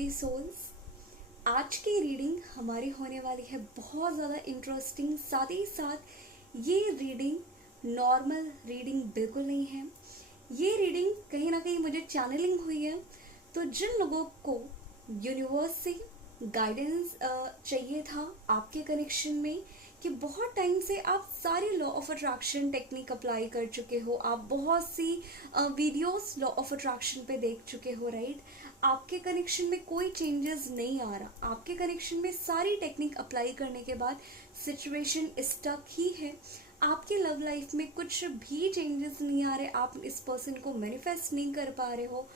Lovely souls. आज की reading हमारी होने वाली है बहुत ज़्यादा इंटरेस्टिंग। साथ ही साथ ये रीडिंग नॉर्मल रीडिंग बिल्कुल नहीं है। ये रीडिंग कहीं ना कहीं मुझे चैनलिंग हुई है। तो जिन लोगों को यूनिवर्स से गाइडेंस चाहिए था आपके कनेक्शन में, कि बहुत टाइम से आप सारी law of attraction technique apply कर चुके हो, आप बहुत सी वीडियोस लॉ ऑफ अट्रैक्शन पे देख चुके हो, राइट। आपके कनेक्शन में कोई चेंजेस नहीं आ रहा, आपके कनेक्शन में सारी टेक्निक अप्लाई करने के बाद सिचुएशन स्टक ही है। आपकी लव लाइफ में कुछ भी चेंजेस नहीं आ रहे, आप इस पर्सन को मैनिफेस्ट नहीं कर पा रहे हो,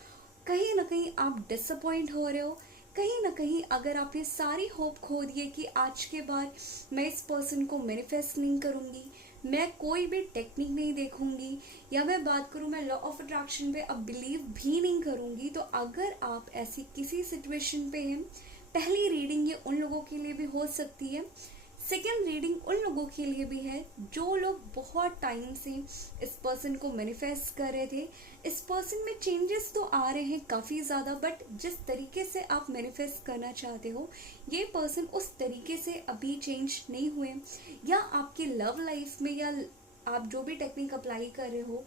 कहीं ना कहीं आप डिसअपॉइंट हो रहे हो। कहीं ना कहीं अगर आप ये सारी होप खो दिए कि आज के बाद मैं इस पर्सन को मैनिफेस्ट नहीं करूंगी, मैं कोई भी टेक्निक नहीं देखूंगी, या मैं बात करूं मैं लॉ ऑफ अट्रैक्शन पे अब बिलीव भी नहीं करूंगी, तो अगर आप ऐसी किसी सिचुएशन पे हैं, पहली रीडिंग ये उन लोगों के लिए भी हो सकती है। सेकेंड रीडिंग उन लोगों के लिए भी है जो लोग बहुत टाइम से इस पर्सन को मैनिफेस्ट कर रहे थे। इस पर्सन में चेंजेस तो आ रहे हैं काफ़ी ज़्यादा, बट जिस तरीके से आप मैनिफेस्ट करना चाहते हो ये पर्सन उस तरीके से अभी चेंज नहीं हुए, या आपकी लव लाइफ में या आप जो भी टेक्निक अप्लाई कर रहे हो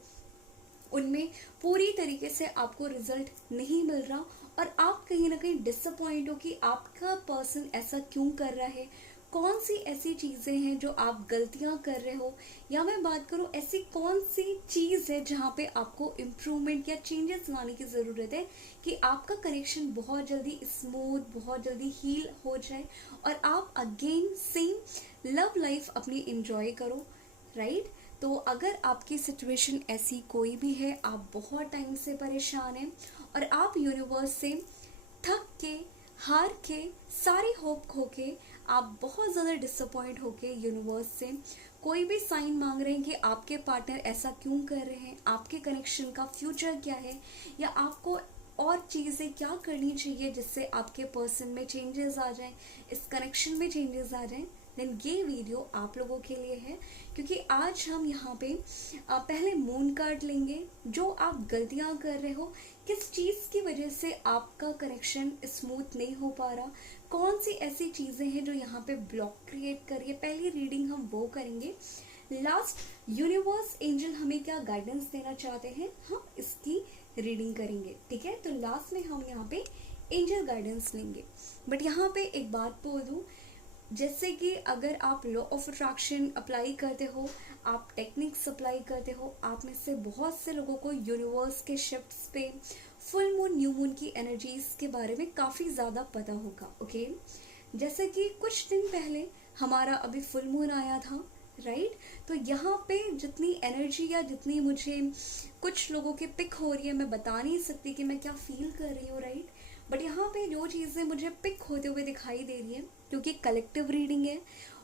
उनमें पूरी तरीके से आपको रिजल्ट नहीं मिल रहा, और आप कहीं ना कहीं डिसअपॉइंट हो कि आपका पर्सन ऐसा क्यों कर रहा है, कौन सी ऐसी चीज़ें हैं जो आप गलतियां कर रहे हो, या मैं बात करूं ऐसी कौन सी चीज़ है जहां पे आपको इम्प्रूवमेंट या चेंजेस लाने की ज़रूरत है कि आपका कनेक्शन बहुत जल्दी स्मूथ, बहुत जल्दी हील हो जाए और आप अगेन सेम लव लाइफ अपनी इंजॉय करो, राइट। तो अगर आपकी सिचुएशन ऐसी कोई भी है, आप बहुत टाइम से परेशान हैं और आप यूनिवर्स से थक के, हार के, सारी होप खो के, आप बहुत ज़्यादा डिसअपॉइंट होके यूनिवर्स से कोई भी साइन मांग रहे हैं कि आपके पार्टनर ऐसा क्यों कर रहे हैं, आपके कनेक्शन का फ्यूचर क्या है, या आपको और चीज़ें क्या करनी चाहिए जिससे आपके पर्सन में चेंजेस आ जाएं, इस कनेक्शन में चेंजेस आ जाएं, देन ये वीडियो आप लोगों के लिए है। क्योंकि आज हम यहाँ पे पहले मून कार्ड लेंगे, जो आप गलतियाँ कर रहे हो, किस चीज़ की वजह से आपका कनेक्शन स्मूथ नहीं हो पा रहा, कौन सी ऐसी चीज़ें हैं जो यहाँ पे ब्लॉक क्रिएट कर रही है, पहली रीडिंग हम वो करेंगे। लास्ट यूनिवर्स एंजल हमें क्या गाइडेंस देना चाहते हैं हम इसकी रीडिंग करेंगे, ठीक है। तो लास्ट में हम यहाँ पे एंजल गाइडेंस लेंगे। बट यहाँ पे एक बात बोल दूँ, जैसे कि अगर आप लॉ ऑफ अट्रैक्शन अप्लाई करते हो, आप टेक्निक्स अप्लाई करते हो, आप में से बहुत से लोगों को यूनिवर्स के शिफ्ट्स पे, फुल मून, न्यू मून की एनर्जीज के बारे में काफ़ी ज़्यादा पता होगा, ओके। जैसे कि कुछ दिन पहले हमारा अभी फुल मून आया था, राइट। तो यहाँ पे जितनी एनर्जी या जितनी मुझे कुछ लोगों की पिक हो रही है, मैं बता नहीं सकती कि मैं क्या फील कर रही हूँ, राइट। बट यहाँ पे जो चीज़ें मुझे पिक होते हुए दिखाई दे रही है, क्योंकि कलेक्टिव रीडिंग है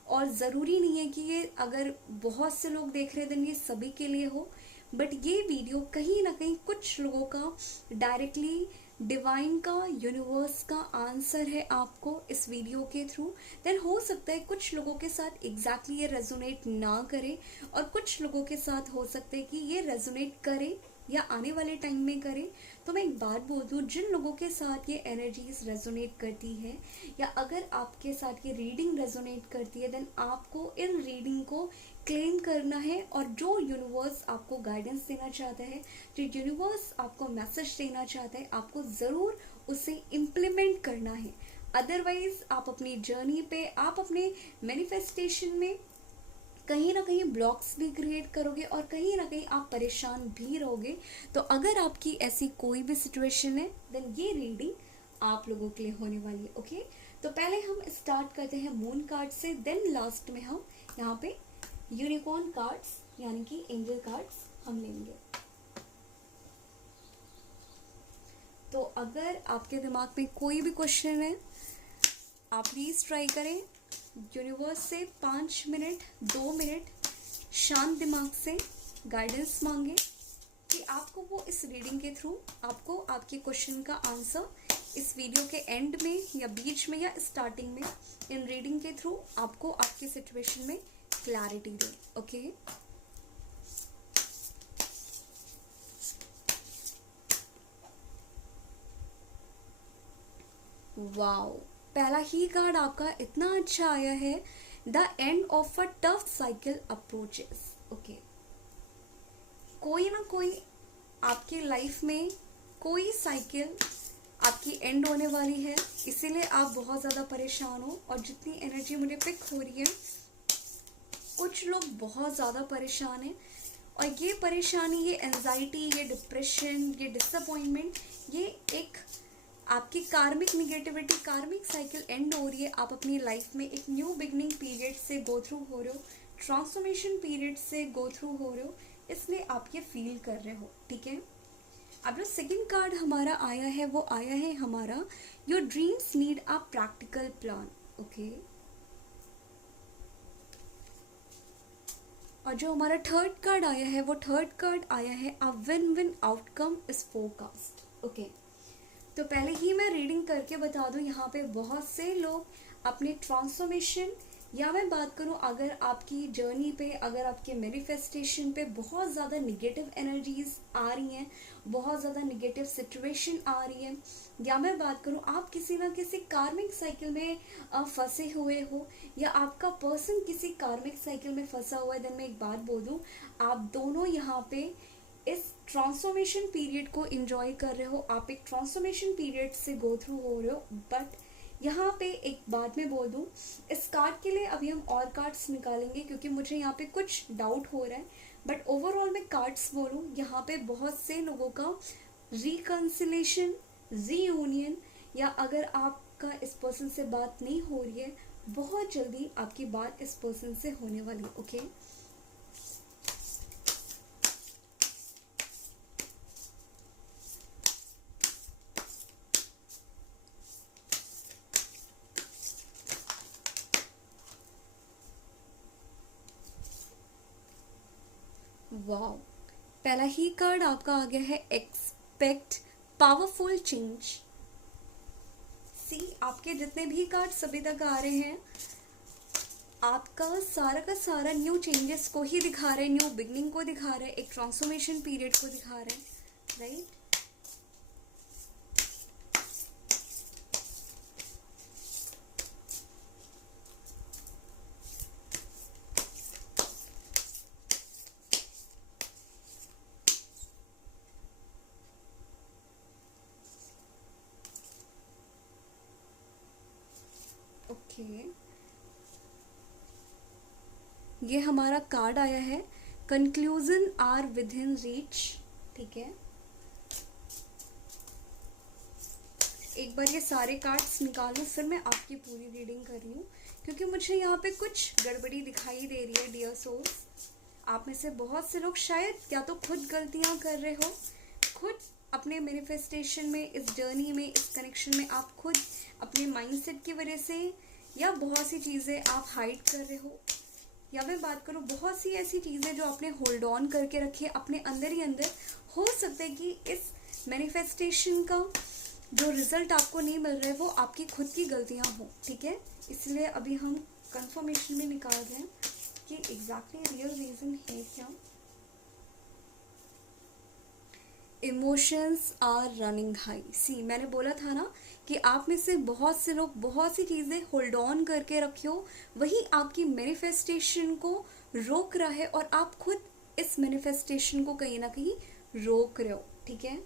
और ज़रूरी नहीं है कि ये अगर बहुत से लोग देख रहे हैं ये सभी के लिए हो, बट ये वीडियो कहीं ना कहीं कुछ लोगों का डायरेक्टली डिवाइन का, यूनिवर्स का आंसर है आपको इस वीडियो के थ्रू। देन हो सकता है कुछ लोगों के साथ एग्जैक्टली ये रेजोनेट ना करे, और कुछ लोगों के साथ हो सकता है कि ये रेजोनेट करे या आने वाले टाइम में करे। तो मैं एक बात बोल दूँ, जिन लोगों के साथ ये एनर्जीज रेजोनेट करती है, या अगर आपके साथ ये रीडिंग रेजोनेट करती है, देन आपको इन रीडिंग को क्लेम करना है, और जो यूनिवर्स आपको गाइडेंस देना चाहता है, जो यूनिवर्स आपको मैसेज देना चाहता है, आपको ज़रूर उसे इम्प्लीमेंट करना है। अदरवाइज आप अपनी जर्नी पे, आप अपने मैनिफेस्टेशन में कहीं ना कहीं ब्लॉक्स भी क्रिएट करोगे और कहीं ना कहीं आप परेशान भी रहोगे। तो अगर आपकी ऐसी कोई भी सिचुएशन है, देन ये रीडिंग आप लोगों के लिए होने वाली है, ओके। तो पहले हम स्टार्ट करते हैं मून कार्ड से, देन लास्ट में हम यहाँ पे यूनिकॉर्न कार्ड्स यानी कि एंजल कार्ड्स हम लेंगे। तो अगर आपके दिमाग में कोई भी क्वेश्चन है, आप प्लीज़ ट्राई करें यूनिवर्स से 5 मिनट 2 मिनट शांत दिमाग से गाइडेंस मांगे कि आपको वो इस रीडिंग के थ्रू आपको आपके क्वेश्चन का आंसर इस वीडियो के एंड में या बीच में या स्टार्टिंग में इन रीडिंग के थ्रू आपको आपकी सिचुएशन में क्लैरिटी दे, ओके। वाओ, पहला ही कार्ड आपका इतना अच्छा आया है, the end of a tough cycle approaches. Okay, कोई ना कोई आपकी लाइफ में कोई साइकिल आपकी एंड होने वाली है, इसीलिए आप बहुत ज़्यादा परेशान हो। और जितनी एनर्जी मुझे पिक हो रही है, कुछ लोग बहुत ज़्यादा परेशान हैं, और ये परेशानी, ये एंजाइटी, ये डिप्रेशन, ये डिसअपॉइंटमेंट, ये एक आपकी कार्मिक निगेटिविटी, कार्मिक साइकिल एंड हो रही है। आप अपनी लाइफ में एक न्यू बिगनिंग पीरियड से गो थ्रू हो रहे हो, ट्रांसफॉर्मेशन पीरियड से गो थ्रू हो रहे हो, इसलिए आप ये फील कर रहे हो। ठीक है, अब जो सेकंड कार्ड हमारा आया है वो आया है हमारा, your dreams need a practical plan. Okay, और जो हमारा थर्ड कार्ड आया है वो थर्ड कार्ड आया है, a win win outcome is forecast. Okay, तो पहले ही मैं रीडिंग करके बता दूं, यहाँ पे बहुत से लोग अपने ट्रांसफॉर्मेशन, या मैं बात करूं अगर आपकी जर्नी पे, अगर आपके मैनिफेस्टेशन पे बहुत ज़्यादा निगेटिव एनर्जीज आ रही हैं, बहुत ज़्यादा निगेटिव सिचुएशन आ रही है, या मैं बात करूं आप किसी ना किसी कार्मिक साइकिल में फंसे हुए हो, या आपका पर्सन किसी कार्मिक साइकिल में फंसा हुआ है, देन मैं एक बात बोल दूं, आप दोनों यहाँ पे इस ट्रांसफॉर्मेशन पीरियड को एंजॉय कर रहे हो, आप एक ट्रांसफॉर्मेशन पीरियड से गो थ्रू हो रहे हो। बट यहाँ पे एक बात मैं बोल दूं, इस कार्ड के लिए अभी हम और कार्ड्स निकालेंगे क्योंकि मुझे यहाँ पे कुछ डाउट हो रहा है। बट ओवरऑल मैं कार्ड्स बोलूँ, यहाँ पे बहुत से लोगों का रिकन्सिलेशन, रीयूनियन, या अगर आपका इस पर्सन से बात नहीं हो रही है, बहुत जल्दी आपकी बात इस पर्सन से होने वाली है। ओके, वाओ, पहला ही कार्ड आपका आ गया है, एक्सपेक्ट पावरफुल चेंज। सी, आपके जितने भी कार्ड सभी तक आ रहे हैं, आपका सारा का सारा न्यू चेंजेस को ही दिखा रहे हैं, न्यू बिगनिंग को दिखा रहे हैं, एक ट्रांसफॉर्मेशन पीरियड को दिखा रहे हैं, राइट। ओके, ये हमारा कार्ड आया है, conclusion are within reach. ठीक है, एक बार ये सारे कार्ड्स निकालूं फिर मैं आपकी पूरी रीडिंग कर रही हूँ, क्योंकि मुझे यहाँ पे कुछ गड़बड़ी दिखाई दे रही है। डियर सोल्स, आप में से बहुत से लोग शायद या तो खुद गलतियाँ कर रहे हो, खुद अपने मैनिफेस्टेशन में, इस जर्नी में, इस कनेक्शन में आप खुद अपने माइंडसेट की वजह से, या बहुत सी चीज़ें आप हाइड कर रहे हो, या मैं बात करूँ बहुत सी ऐसी चीज़ें जो आपने होल्ड ऑन करके रखी है अपने अंदर ही अंदर। हो सकता है कि इस मैनिफेस्टेशन का जो रिजल्ट आपको नहीं मिल रहा है वो आपकी खुद की गलतियाँ हो। ठीक है, इसलिए अभी हम कंफर्मेशन में निकाल रहे हैं कि एग्जैक्टली रियल रीज़न है क्या। Emotions are running high. See, मैंने बोला था ना कि आप में से बहुत से लोग बहुत सी चीज़ें होल्ड ऑन करके रखे हो, वही आपकी मैनिफेस्टेशन को रोक रहा है, और आप खुद इस मैनिफेस्टेशन को कहीं ना कहीं रोक रहे हो। ठीक है,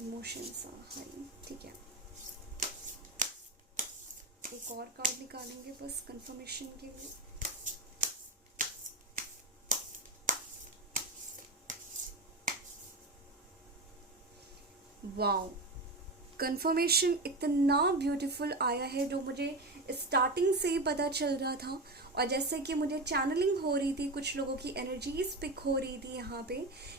इमोशंस आर हाई। ठीक है, एक और कार्ड निकालेंगे बस कंफर्मेशन के लिए। वाओ, कंफर्मेशन इतना ब्यूटीफुल आया है जो मुझे स्टार्टिंग से ही पता चल रहा था, और जैसे कि मुझे चैनलिंग हो रही थी, कुछ लोगों की एनर्जीज पिक हो रही थी यहाँ पे,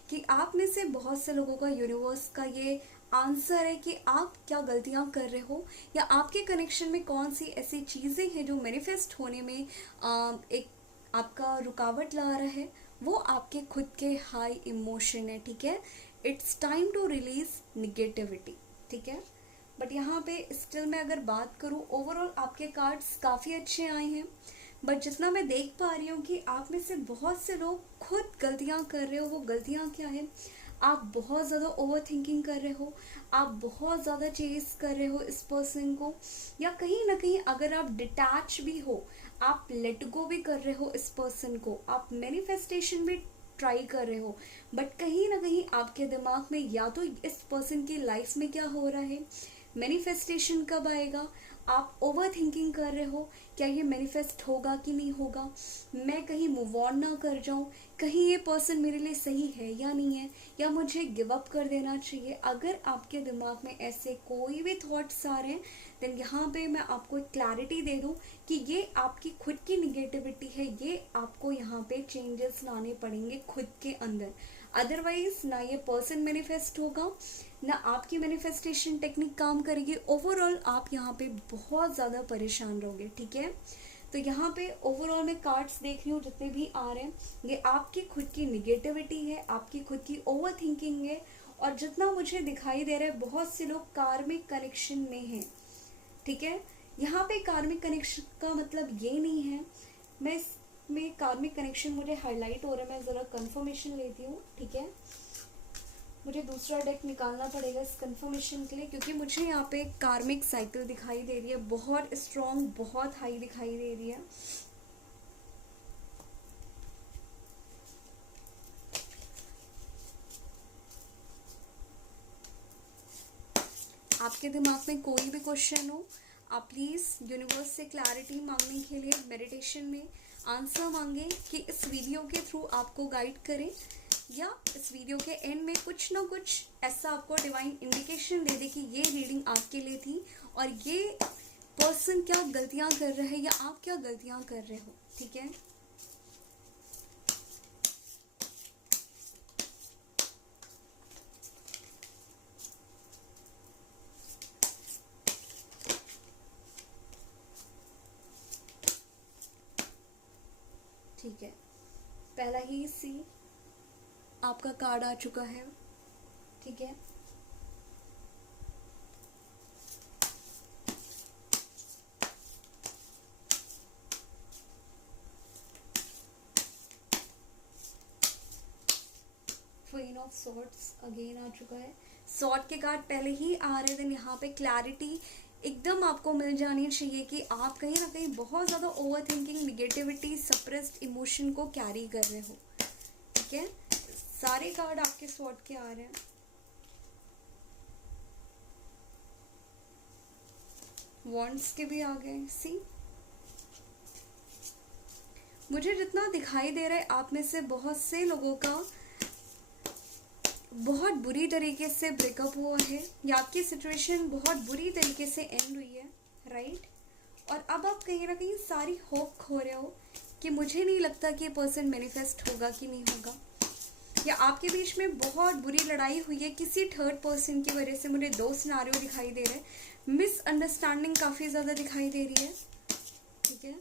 कि आप में से बहुत से लोगों का यूनिवर्स का ये आंसर है कि आप क्या गलतियाँ कर रहे हो, या आपके कनेक्शन में कौन सी ऐसी चीज़ें हैं जो मैनिफेस्ट होने में एक आपका रुकावट ला रहा है। वो आपके खुद के हाई इमोशन है। ठीक है, it's time to release negativity. ठीक है, बट यहाँ पे स्टिल मैं अगर बात करूँ, ओवरऑल आपके कार्ड्स काफ़ी अच्छे आए हैं, बट जितना मैं देख पा रही हूँ कि आप में से बहुत से लोग खुद गलतियाँ कर रहे हो। वो गलतियाँ क्या है, आप बहुत ज़्यादा ओवर थिंकिंग कर रहे हो, आप बहुत ज़्यादा चेस कर रहे हो इस पर्सन को, या कहीं ना कहीं अगर आप डिटैच भी हो, आप लेट गो भी कर रहे हो इस पर्सन को, आप मैनिफेस्टेशन भी ट्राई कर रहे हो, बट कहीं ना कहीं आपके दिमाग में या तो इस पर्सन की लाइफ में क्या हो रहा है, मैनिफेस्टेशन कब आएगा, आप ओवर थिंकिंग कर रहे हो, क्या ये मैनिफेस्ट होगा कि नहीं होगा, मैं कहीं मूव ऑन ना कर जाऊं, कहीं ये पर्सन मेरे लिए सही है या नहीं है, या मुझे गिव अप कर देना चाहिए। अगर आपके दिमाग में ऐसे कोई भी थॉट्स आ रहे हैं, देन यहाँ पे मैं आपको एक क्लैरिटी दे दूं कि ये आपकी खुद की निगेटिविटी है, ये आपको यहाँ पे चेंजेस लाने पड़ेंगे खुद के अंदर। अदरवाइज ना ये पर्सन मैनिफेस्ट होगा, ना आपकी मैनिफेस्टेशन टेक्निक काम करेगी, ओवरऑल आप यहाँ पे बहुत ज़्यादा परेशान रहोगे। ठीक है, तो यहाँ पे ओवरऑल मैं कार्ड्स देख रही हूँ जितने भी आ रहे हैं, ये आपकी खुद की निगेटिविटी है, आपकी खुद की ओवर थिंकिंग है, और जितना मुझे दिखाई दे रहा है बहुत से लोग कार्मिक कनेक्शन में हैं। ठीक है, यहाँ पे कार्मिक कनेक्शन का मतलब ये नहीं है, मैं इसमें कार्मिक कनेक्शन मुझे हाईलाइट हो रहा है, मैं ज़रा कंफर्मेशन लेती हूँ। ठीक है, मुझे दूसरा डेक निकालना पड़ेगा इस कंफर्मेशन के लिए, क्योंकि मुझे यहाँ पे कार्मिक साइकिल दिखाई दे रही है, बहुत स्ट्रॉन्ग, बहुत हाई दिखाई दे रही है। आपके दिमाग में कोई भी क्वेश्चन हो, आप प्लीज़ यूनिवर्स से क्लैरिटी मांगने के लिए मेडिटेशन में आंसर मांगे कि इस वीडियो के थ्रू आपको गाइड करें, या इस वीडियो के एंड में कुछ ना कुछ ऐसा आपको डिवाइन इंडिकेशन दे दे कि ये रीडिंग आपके लिए थी, और ये पर्सन क्या गलतियां कर रहे हैं या आप क्या गलतियां कर रहे हो। ठीक है, ठीक है, पहला ही सी आपका कार्ड आ चुका है। ठीक है, क्वीन ऑफ सॉर्ड्स अगेन आ चुका है। सॉर्ड के कार्ड पहले ही आ रहे थे, यहाँ पे क्लैरिटी एकदम आपको मिल जानी चाहिए कि आप कहीं ना कहीं बहुत ज़्यादा over thinking, negativity, suppressed emotion को कैरी कर रहे हो। ठीक है, सारे कार्ड आपके सॉर्ड के आ रहे हैं। वॉन्ड्स के भी आ गए। सी, मुझे जितना दिखाई दे रहा है आप में से बहुत से लोगों का बहुत बुरी तरीके से ब्रेकअप हुआ है, या आपकी सिचुएशन बहुत बुरी तरीके से एंड हुई है, राइट। और अब आप कहीं ना कहीं सारी होप खो रहे हो कि मुझे नहीं लगता कि ये पर्सन मैनिफेस्ट होगा कि नहीं होगा, या आपके बीच में बहुत बुरी लड़ाई हुई है किसी थर्ड पर्सन की वजह से। मुझे दो सिनारियो दिखाई दे रहे हैं, मिसअंडरस्टैंडिंग काफ़ी ज़्यादा दिखाई दे रही है। ठीक है,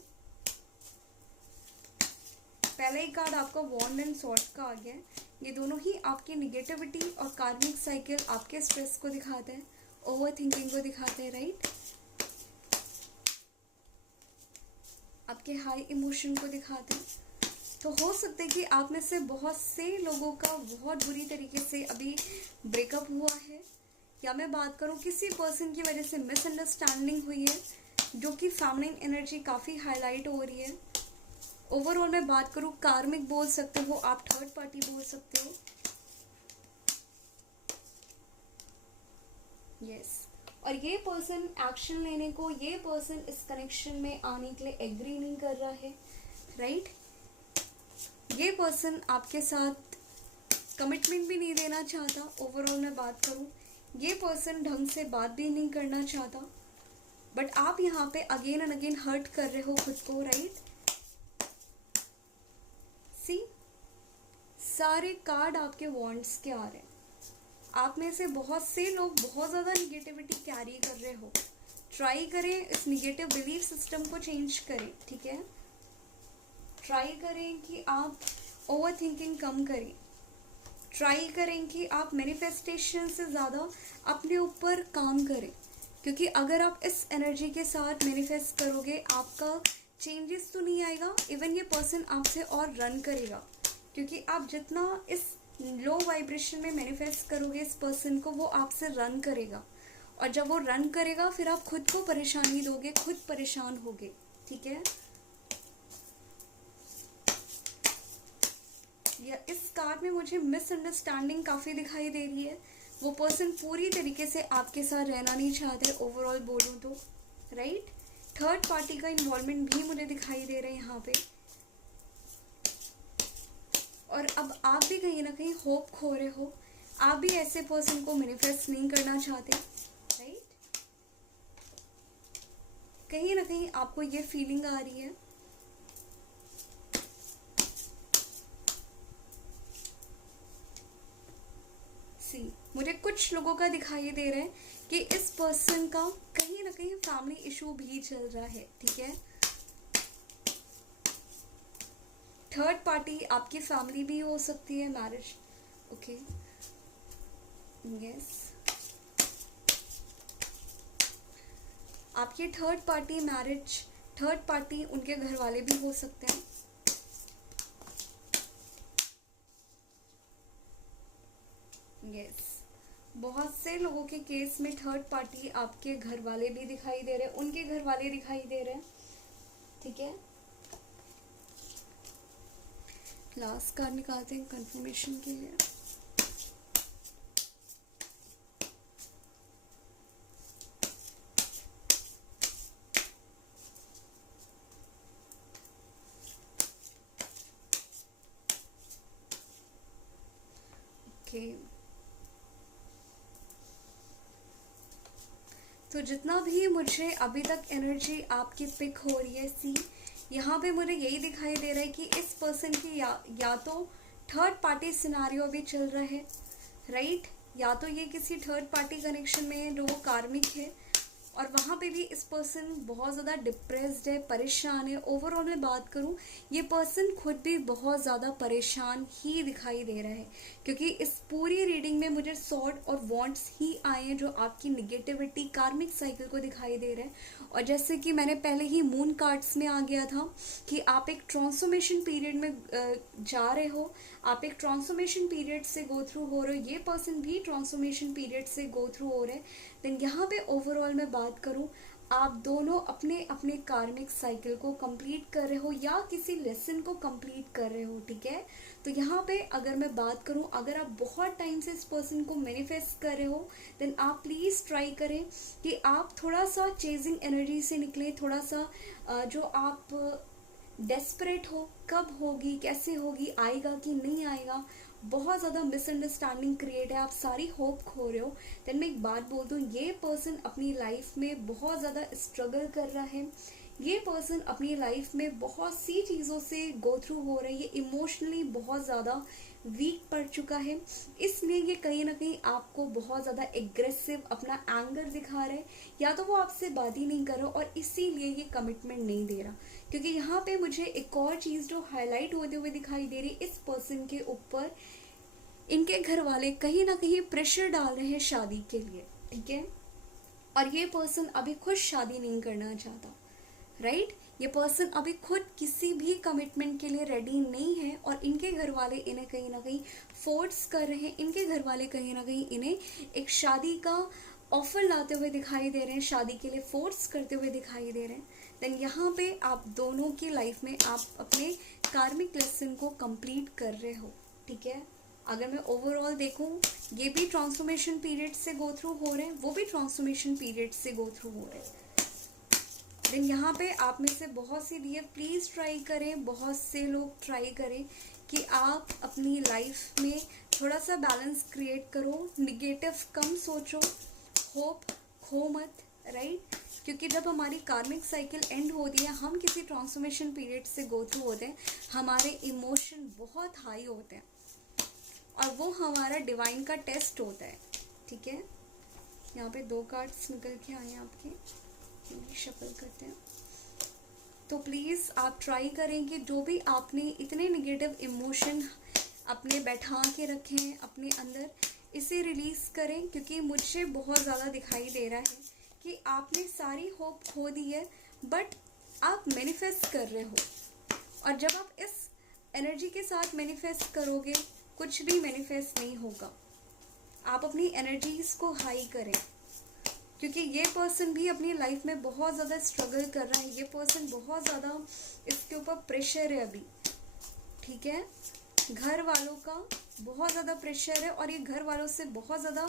पहला ही कार्ड आपका वॉन्ड एंड सॉर्ड का आ गया है। ये दोनों ही आपकी निगेटिविटी और कार्मिक साइकिल, आपके स्ट्रेस को दिखाते हैं, ओवर थिंकिंग को दिखाते हैं, राइट, आपके हाई इमोशन को दिखाते हैं। तो हो सकता है कि आप में से बहुत से लोगों का बहुत बुरी तरीके से अभी ब्रेकअप हुआ है, या मैं बात करूं किसी पर्सन की वजह से मिसअंडरस्टैंडिंग हुई है, जो कि फेमिनिन एनर्जी काफ़ी हाईलाइट हो रही है। ओवरऑल मैं बात करूं, कार्मिक बोल सकते हो आप, थर्ड पार्टी बोल सकते हो। यस, और ये पर्सन एक्शन लेने को, ये पर्सन इस कनेक्शन में आने के लिए एग्री नहीं कर रहा है, राइट। ये पर्सन आपके साथ कमिटमेंट भी नहीं देना चाहता। ओवरऑल मैं बात करूं, ये पर्सन ढंग से बात भी नहीं करना चाहता, बट आप यहाँ पे अगेन एंड अगेन हर्ट कर रहे हो खुद को, राइट। सी, सारे कार्ड आपके वॉन्ड्स के आ रहे हैं। आप में से बहुत से लोग बहुत ज़्यादा निगेटिविटी कैरी कर रहे हो। ट्राई करें इस निगेटिव बिलीफ सिस्टम को चेंज करें। ठीक है, ट्राई करें कि आप ओवर थिंकिंग कम करें। ट्राई करें कि आप मैनिफेस्टेशन से ज़्यादा अपने ऊपर काम करें, क्योंकि अगर आप इस एनर्जी के साथ मैनिफेस्ट करोगे, आपका चेंजेस तो नहीं आएगा, इवन ये पर्सन आपसे और रन करेगा, क्योंकि आप जितना इस लो वाइब्रेशन में मैनिफेस्ट करोगे इस पर्सन को, वो आपसे रन करेगा, और जब वो रन करेगा फिर आप खुद को परेशानी दोगे, खुद परेशान होगे, ठीक है। या इस कार्ड में मुझे मिसअंडरस्टैंडिंग काफ़ी दिखाई दे रही है। वो पर्सन पूरी तरीके से आपके साथ रहना नहीं चाहते, ओवरऑल बोलूँ तो, राइट। थर्ड पार्टी का इन्वॉल्वमेंट भी मुझे दिखाई दे रहा है यहाँ पे। और अब आप भी कहीं ना कहीं होप खो रहे हो, आप भी ऐसे पर्सन को मैनिफेस्ट नहीं करना चाहते, राइट। कहीं ना कहीं आपको ये फीलिंग आ रही है। मुझे कुछ लोगों का दिखाई दे रहा है कि इस पर्सन का कहीं ना कहीं फैमिली इशू भी चल रहा है, ठीक है। थर्ड पार्टी आपकी फैमिली भी हो सकती है, मैरिज, ओके, यस। आपकी third party marriage, third party उनके घर वाले भी हो सकते हैं, यस। बहुत से लोगों के केस में थर्ड पार्टी आपके घर वाले भी दिखाई दे रहे हैं, उनके घर वाले दिखाई दे रहे हैं, ठीक है। लास्ट कार्ड निकालते हैं कंफर्मेशन के लिए। ओके, तो जितना भी मुझे अभी तक एनर्जी आपकी पिक हो रही है, सी यहाँ पे मुझे यही दिखाई दे रहा है कि इस पर्सन की या तो थर्ड पार्टी सिनारियो भी चल रहा है, राइट। या तो ये किसी थर्ड पार्टी कनेक्शन में है जो वो कार्मिक है, और वहाँ पे भी इस पर्सन बहुत ज़्यादा डिप्रेस्ड है, परेशान है। ओवरऑल मैं बात करूँ, ये पर्सन खुद भी बहुत ज़्यादा परेशान ही दिखाई दे रहा है, क्योंकि इस पूरी रीडिंग में मुझे सॉर्ड और वॉन्ट्स ही आए हैं जो आपकी निगेटिविटी कार्मिक साइकिल को दिखाई दे रहे हैं। और जैसे कि मैंने पहले ही मून कार्ड्स में आ गया था कि आप एक ट्रांसफॉर्मेशन पीरियड में जा रहे हो, आप एक ट्रांसफॉर्मेशन पीरियड से गो थ्रू हो रहे हो, ये पर्सन भी ट्रांसफॉर्मेशन पीरियड से गो थ्रू हो रहे हैं। देन यहाँ पे ओवरऑल मैं बात करूँ, आप दोनों अपने अपने कार्मिक साइकिल को कंप्लीट कर रहे हो या किसी लेसन को कंप्लीट कर रहे हो, ठीक है। तो यहाँ पे अगर मैं बात करूँ, अगर आप बहुत टाइम से इस पर्सन को मैनिफेस्ट कर रहे हो, देन आप प्लीज़ ट्राई करें कि आप थोड़ा सा चेजिंग एनर्जी से निकलें, थोड़ा सा जो आप डेस्परेट हो, कब होगी, कैसे होगी, आएगा कि नहीं आएगा, बहुत ज़्यादा मिसअंडरस्टैंडिंग क्रिएट है, आप सारी होप खो रहे हो। देन मैं एक बात बोल दूँ, ये पर्सन अपनी लाइफ में बहुत ज़्यादा स्ट्रगल कर रहा है, ये पर्सन अपनी लाइफ में बहुत सी चीज़ों से गो थ्रू हो रहा है, ये इमोशनली बहुत ज़्यादा वीक पड़ चुका है, इसलिए ये कहीं ना कहीं आपको बहुत ज़्यादा एग्रेसिव अपना एंगर दिखा रहा है, या तो वो आपसे बात ही नहीं कर रहा और इसीलिए ये कमिटमेंट नहीं दे रहा। क्योंकि यहाँ पे मुझे एक और चीज़ जो हाईलाइट होते हुए दिखाई दे रही, इस पर्सन के ऊपर इनके घर वाले कहीं ना कहीं प्रेशर डाल रहे हैं शादी के लिए, ठीक है। और ये पर्सन अभी खुद शादी नहीं करना चाहता, राइट। ये पर्सन अभी खुद किसी भी कमिटमेंट के लिए रेडी नहीं है, और इनके घर वाले इन्हें कहीं ना कहीं फोर्स कर रहे हैं, इनके घर वाले कहीं ना कहीं इन्हें एक शादी का ऑफर लाते हुए दिखाई दे रहे हैं, शादी के लिए फोर्स करते हुए दिखाई दे रहे हैं। देन यहाँ पे आप दोनों की लाइफ में आप अपने कार्मिक लेसन को कंप्लीट कर रहे हो, ठीक है। अगर मैं ओवरऑल देखूं, ये भी ट्रांसफॉर्मेशन पीरियड से गो थ्रू हो रहे हैं, वो भी ट्रांसफॉर्मेशन पीरियड से गो थ्रू हो रहे हैं। देन यहाँ पे आप में से बहुत सी दी है, प्लीज़ ट्राई करें, बहुत से लोग ट्राई करें कि आप अपनी लाइफ में थोड़ा सा बैलेंस क्रिएट करो, निगेटिव कम सोचो, होप खो मत, राइट। क्योंकि जब हमारी कार्मिक साइकिल एंड होती है, हम किसी ट्रांसफॉर्मेशन पीरियड से गो थ्रू होते हैं, हमारे इमोशन बहुत हाई होते हैं और वो हमारा डिवाइन का टेस्ट होता है, ठीक है। यहाँ पे 2 कार्ड्स निकल के आए हैं आपके, शफल करते हैं। तो प्लीज़ आप ट्राई करें कि जो भी आपने इतने निगेटिव इमोशन अपने बैठा के रखे हैं अपने अंदर, इसे रिलीज़ करें, क्योंकि मुझे बहुत ज़्यादा दिखाई दे रहा है कि आपने सारी होप खो दी है, बट आप मैनिफेस्ट कर रहे हो। और जब आप इस एनर्जी के साथ मैनिफेस्ट करोगे, कुछ भी मैनिफेस्ट नहीं होगा। आप अपनी एनर्जीज को हाई करें, क्योंकि ये पर्सन भी अपनी लाइफ में बहुत ज़्यादा स्ट्रगल कर रहा है। ये पर्सन बहुत ज़्यादा इसके ऊपर प्रेशर है अभी, ठीक है। घर वालों का बहुत ज़्यादा प्रेशर है और ये घर वालों से बहुत ज़्यादा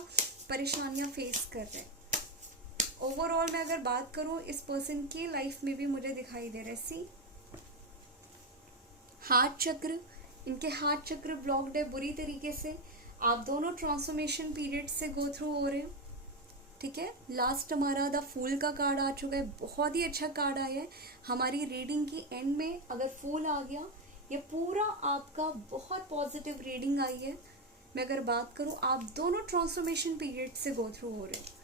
परेशानियां फेस कर रहे हैं। ओवरऑल मैं अगर बात करूं, इस पर्सन की लाइफ में भी मुझे दिखाई दे रहा है, सी हार्ट चक्र, इनके हार्ट चक्र ब्लॉक्ड है बुरी तरीके से। आप दोनों ट्रांसफॉर्मेशन पीरियड से गो थ्रू हो रहे हैं, ठीक है। लास्ट हमारा द फूल का कार्ड आ चुका है, बहुत ही अच्छा कार्ड आया है। हमारी रीडिंग की एंड में अगर फूल आ गया, ये पूरा आपका बहुत पॉजिटिव रीडिंग आई है। मैं अगर बात करूं, आप दोनों ट्रांसफॉर्मेशन पीरियड से गो थ्रू हो रहे हैं,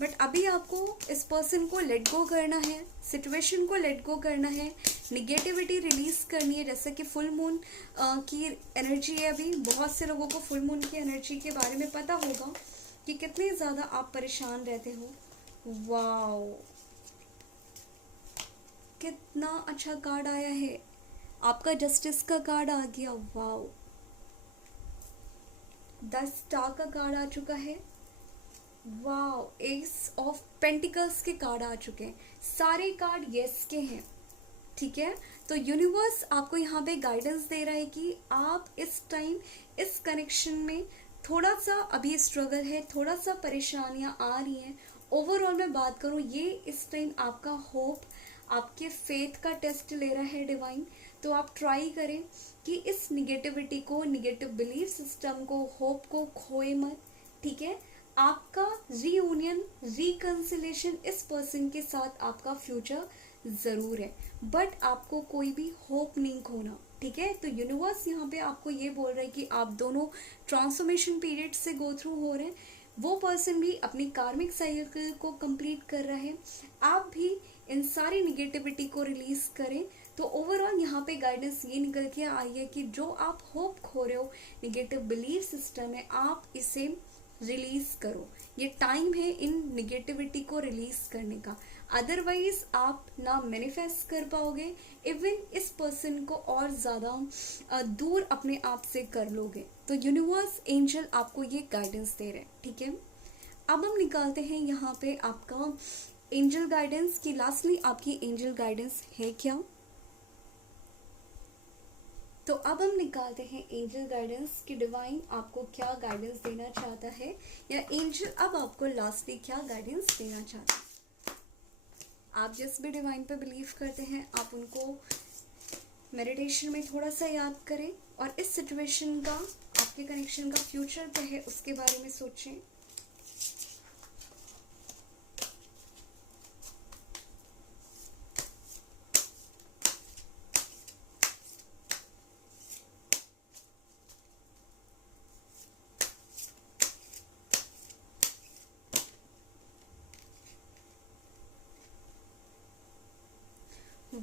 बट अभी आपको इस पर्सन को लेट गो करना है, सिचुएशन को लेट गो करना है, निगेटिविटी रिलीज करनी है। जैसे कि फुल मून की एनर्जी है अभी, बहुत से लोगों को फुल मून की एनर्जी के बारे में पता होगा कि कितने ज़्यादा आप परेशान रहते हो। वाओ, कितना अच्छा कार्ड आया है, आपका जस्टिस का कार्ड आ गया। वाओ, 10 स्टार का कार्ड आ चुका है। वाओ, एस ऑफ पेंटिकल्स के कार्ड आ चुके हैं। सारे कार्ड यस के हैं, ठीक है। तो यूनिवर्स आपको यहाँ पे गाइडेंस दे रहा है कि आप इस टाइम इस कनेक्शन में थोड़ा सा अभी स्ट्रगल है, थोड़ा सा परेशानियाँ आ रही हैं। ओवरऑल मैं बात करूँ, ये इस टाइम आपका होप, आपके फेथ का टेस्ट ले रहा है डिवाइन। तो आप ट्राई करें कि इस निगेटिविटी को, निगेटिव बिलीफ सिस्टम को, होप को खोए मत, ठीक है। आपका रीयूनियन, रिकंसिलेशन इस पर्सन के साथ आपका फ्यूचर ज़रूर है, बट आपको कोई भी होप नहीं खोना, ठीक है। तो यूनिवर्स यहाँ पे आपको ये बोल रहा है कि आप दोनों ट्रांसफॉर्मेशन पीरियड से गो थ्रू हो रहे हैं। वो पर्सन भी अपनी कार्मिक साइकिल को कंप्लीट कर रहा है, आप भी इन सारी निगेटिविटी को रिलीज करें। तो ओवरऑल यहाँ पे गाइडेंस ये निकल के आई है कि जो आप होप खो रहे हो, निगेटिव बिलीफ सिस्टम है, आप इसे रिलीज करो। ये टाइम है इन निगेटिविटी को रिलीज करने का, अदरवाइज आप ना मैनिफेस्ट कर पाओगे, इवन इस पर्सन को और ज़्यादा दूर अपने आप से कर लोगे। तो यूनिवर्स, एंजल आपको ये गाइडेंस दे रहे हैं, ठीक है। अब हम निकालते हैं यहाँ पे आपका एंजल गाइडेंस की लास्टली आपकी एंजल गाइडेंस है क्या। तो अब हम निकालते हैं एंजल गाइडेंस की डिवाइन आपको क्या गाइडेंस देना चाहता है, या एंजल अब आपको लास्टली क्या गाइडेंस देना चाहता है। आप जिस भी डिवाइन पे बिलीव करते हैं, आप उनको मेडिटेशन में थोड़ा सा याद करें और इस सिचुएशन का, आपके कनेक्शन का फ्यूचर क्या है उसके बारे में सोचें।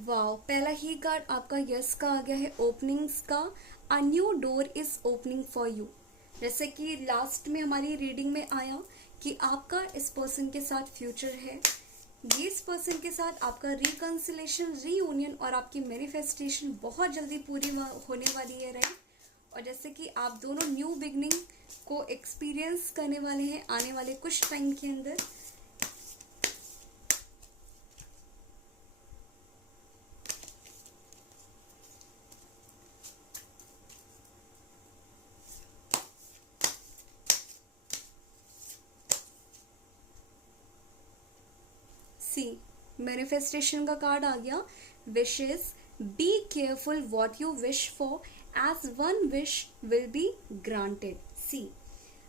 वाओ, पहला ही कार्ड आपका यस का आ गया है, ओपनिंग्स का। A new door is opening for you. जैसे कि लास्ट में हमारी रीडिंग में आया कि आपका इस पर्सन के साथ फ्यूचर है, ये इस पर्सन के साथ आपका रिकंसिलेशन, रीयूनियन और आपकी मैनिफेस्टेशन बहुत जल्दी पूरी होने वाली है, राइट। और जैसे कि आप दोनों न्यू बिगनिंग को एक्सपीरियंस करने वाले हैं आने वाले कुछ टाइम के अंदर। सी, मैनिफेस्टेशन का कार्ड आ गया, wishes, be careful what you wish for as one wish will be granted. See,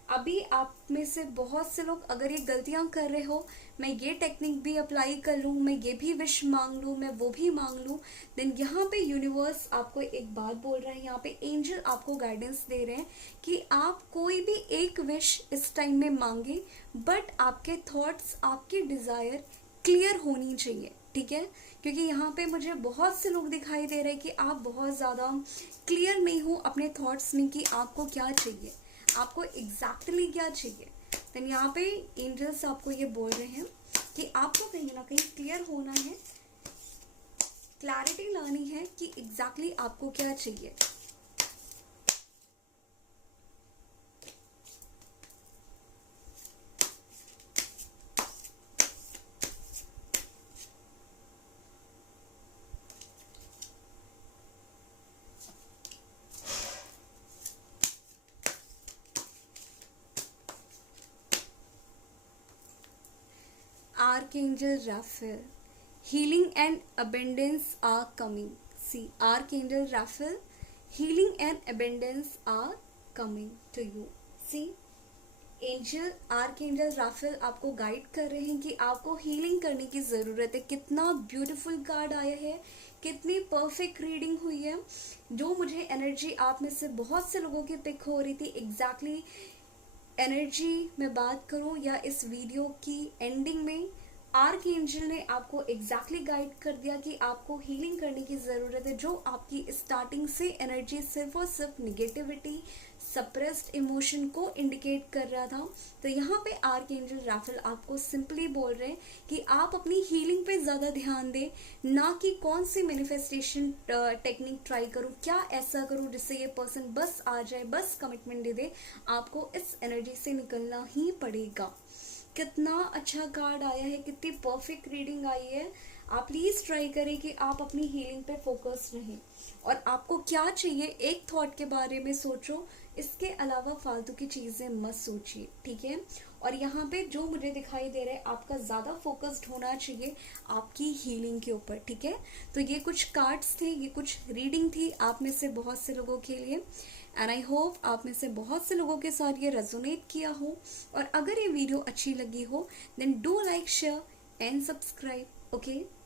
अभी आप में से बहुत से लोग अगर ये गलतियां कर रहे हो, मैं ये टेक्निक भी अप्लाई कर लूँ, मैं ये भी विश मांग लूँ, मैं वो भी मांग लूँ, देन यहाँ पे यूनिवर्स आपको एक बात बोल रहा है, यहाँ पे एंजल आपको गाइडेंस दे रहे हैं कि आप कोई भी एक विश इस टाइम में मांगे, बट आपके थॉट्स, आपकी डिज़ायर क्लियर होनी चाहिए, ठीक है। क्योंकि यहाँ पे मुझे बहुत से लोग दिखाई दे रहे हैं कि आप बहुत ज़्यादा क्लियर नहीं हो अपने थॉट्स में कि आपको क्या चाहिए, आपको एग्जैक्टली क्या चाहिए। देन यहाँ पे एंजल्स आपको ये बोल रहे हैं कि आपको कहीं ना कहीं क्लियर होना है, क्लैरिटी लानी है कि एग्जैक्टली आपको क्या चाहिए। Archangel Raphael, healing and abundance are coming. See, Archangel Raphael, healing and abundance are coming to you. See, angel archangel Raphael आपको गाइड कर रहे हैं कि आपको हीलिंग करने की ज़रूरत है। कितना ब्यूटीफुल कार्ड आया है, कितनी परफेक्ट रीडिंग हुई है। जो मुझे एनर्जी आप में से बहुत से लोगों की पिक हो रही थी, एग्जैक्टली एनर्जी में बात करूं या इस वीडियो की एंडिंग में आर्कएंजल ने आपको एग्जैक्टली गाइड कर दिया कि आपको हीलिंग करने की ज़रूरत है। जो आपकी स्टार्टिंग से एनर्जी सिर्फ और सिर्फ निगेटिविटी, सप्रेस्ड इमोशन को इंडिकेट कर रहा था, तो यहाँ पे आर्कएंजल राफेल आपको सिंपली बोल रहे हैं कि आप अपनी हीलिंग पे ज़्यादा ध्यान दें, ना कि कौन सी मैनिफेस्टेशन टेक्निक ट्राई करूँ, क्या ऐसा करूँ जिससे ये पर्सन बस आ जाए, बस कमिटमेंट दे दे। आपको इस एनर्जी से निकलना ही पड़ेगा। कितना अच्छा कार्ड आया है, कितनी परफेक्ट रीडिंग आई है। आप प्लीज़ ट्राई करें कि आप अपनी हीलिंग पे फोकस रहें और आपको क्या चाहिए एक थॉट के बारे में सोचो, इसके अलावा फालतू की चीज़ें मत सोचिए, ठीक है। और यहाँ पे जो मुझे दिखाई दे रहा है, आपका ज़्यादा फोकस्ड होना चाहिए आपकी हीलिंग के ऊपर, ठीक है। तो ये कुछ कार्ड्स थे, ये कुछ रीडिंग थी आप में से बहुत से लोगों के लिए, एंड आई होप आप में से बहुत से लोगों के साथ ये रेजोनेट किया हो। और अगर ये वीडियो अच्छी लगी हो then do like, share and subscribe, okay.